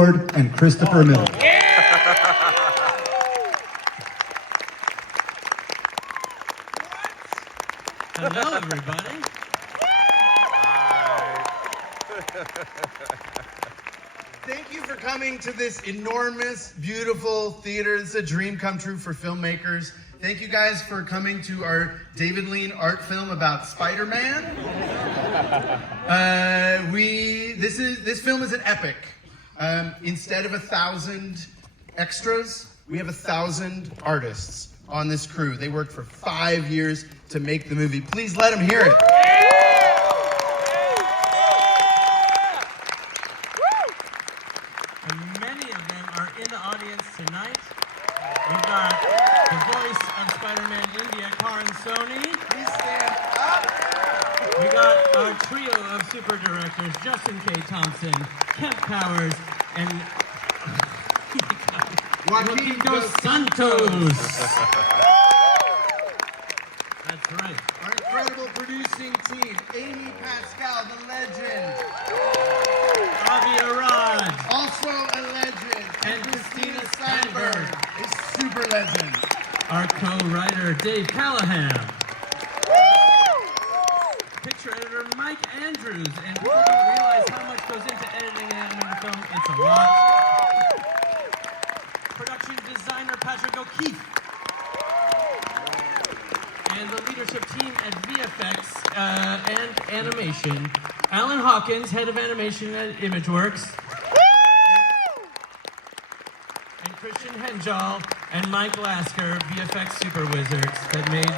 and Christopher Miller. Hello, everybody. Thank you for coming to this enormous, beautiful theater. It's a dream come true for filmmakers. Thank you guys for coming to our David Lean art film about Spider-Man. This film is an epic. Instead of 1,000 extras, we have 1,000 artists on this crew. They worked for 5 years to make the movie. Please let them hear it. Many of them are in the audience tonight. We've got the voice of Spider-Man India, Karan Soni. Please stand up. We got our trio of super directors, Justin K. Thompson, Kent Powers, and Joaquin Dos Santos. That's right. Our incredible producing team, Amy Pascal, the legend. Avi Arad. Also a legend. And Christina Steinberg. A super legend. Our co-writer, Dave Callahan. Picture editor, Mike Andrews. And people don't realize how much goes into editing and animating a film. It's a lot. Production designer, Patrick O'Keefe. And the leadership team at VFX and animation, Alan Hawkins, head of animation at ImageWorks. And Christian Henjal and Mike Lasker, VFX super wizards that made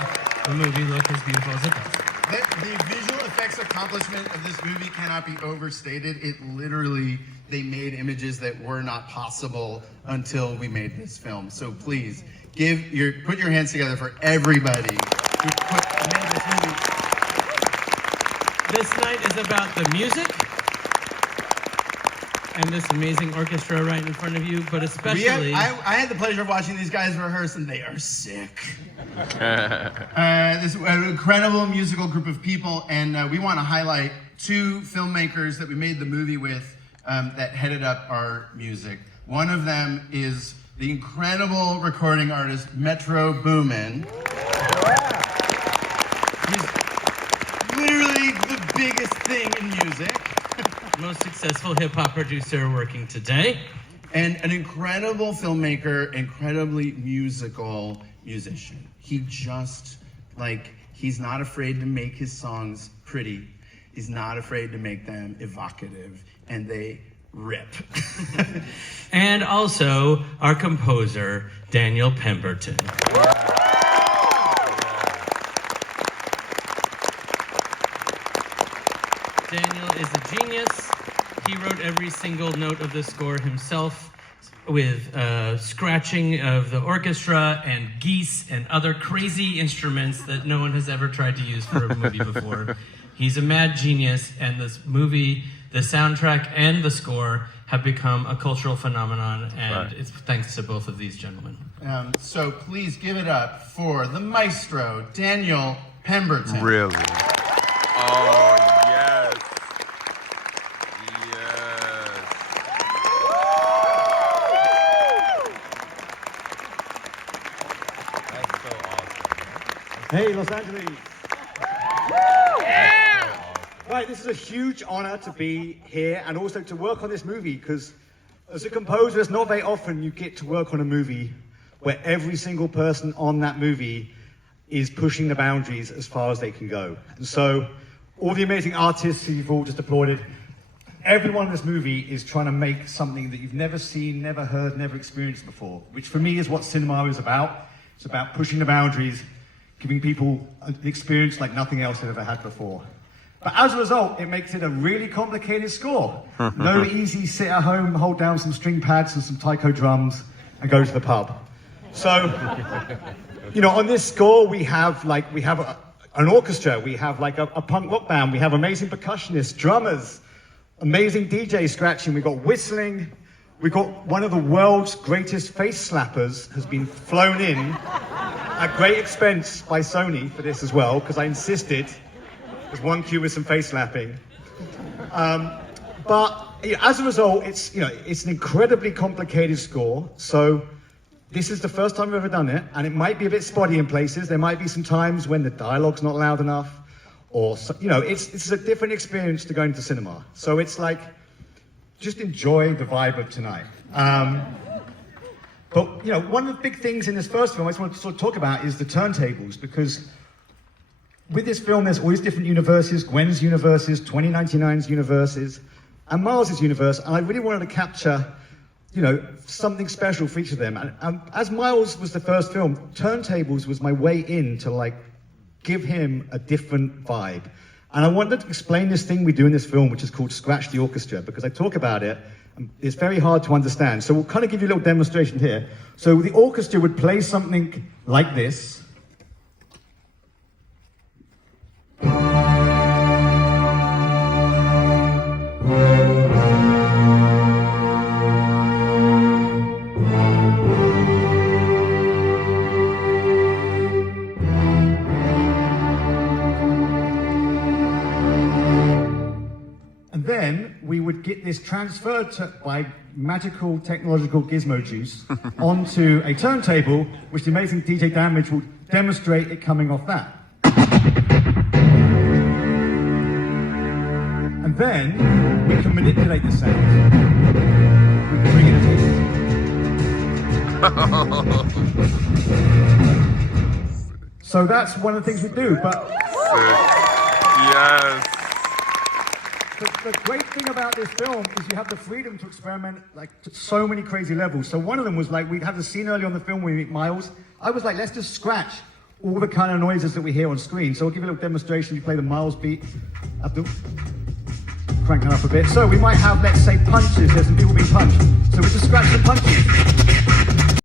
the movie look as beautiful as it does. The visual effects accomplishment of this movie cannot be overstated. It literally, they made images that were not possible until we made this film. So please, put your hands together for everybody who made this movie. This night is about the music and this amazing orchestra right in front of you, but especially... I had the pleasure of watching these guys rehearse, and they are sick. This an incredible musical group of people, and we want to highlight 2 filmmakers that we made the movie with that headed up our music. One of them is the incredible recording artist, Metro Boomin. He's literally the biggest thing in music. Most successful hip-hop producer working today. And an incredible filmmaker, incredibly musical musician. He just, he's not afraid to make his songs pretty. He's not afraid to make them evocative, and they rip. And also our composer, Daniel Pemberton. Daniel is a genius. He wrote every single note of the score himself with scratching of the orchestra and geese and other crazy instruments that no one has ever tried to use for a movie before. He's a mad genius, and this movie, the soundtrack and the score have become a cultural phenomenon, and It's thanks to both of these gentlemen. So please give it up for the maestro, Daniel Pemberton. Really? Oh, yes. Yes. That's so awesome. Hey, Los Angeles. Right, this is a huge honor to be here and also to work on this movie, because as a composer, it's not very often you get to work on a movie where every single person on that movie is pushing the boundaries as far as they can go. And so all the amazing artists who you've all just applauded, everyone in this movie is trying to make something that you've never seen, never heard, never experienced before, which for me is what cinema is about. It's about pushing the boundaries, giving people an experience like nothing else they've ever had before. But as a result, it makes it a really complicated score. No easy sit at home, hold down some string pads and some taiko drums and go to the pub. So, on this score, we have an orchestra, we have a punk rock band, we have amazing percussionists, drummers, amazing DJ scratching, we've got whistling, we've got one of the world's greatest face slappers has been flown in at great expense by Sony for this as well, because I insisted. There's one cue with some face slapping. But as a result, it's it's an incredibly complicated score. So this is the first time we've ever done it, and it might be a bit spotty in places. There might be some times when the dialogue's not loud enough, or it's a different experience to going to cinema. So it's like, just enjoy the vibe of tonight. But one of the big things in this first film I just want to sort of talk about is the turntables, because with this film there's all these different universes: Gwen's universes, 2099's universes, and Miles' universe, and I really wanted to capture something special for each of them. And as Miles was the first film, turntables was my way in to like give him a different vibe. And I wanted to explain this thing we do in this film, which is called Scratch the Orchestra, because I talk about it. It's very hard to understand. So we'll kind of give you a little demonstration here. So the orchestra would play something like this. And then we would get this transferred by magical technological gizmo juice onto a turntable, which the amazing DJ Damage will demonstrate it coming off that. And then we can manipulate the sound. We can bring it to. So that's one of the things we do. But Yes. the great thing about this film is you have the freedom to experiment like to so many crazy levels. So one of them was like, we had the scene early on the film where we meet Miles. I was like, let's just scratch all the kind of noises that we hear on screen. So I'll give you a little demonstration. You play the Miles beat. I have to crank that up a bit. So we might have, let's say, punches. There's some people being punched. So we just scratch the punches.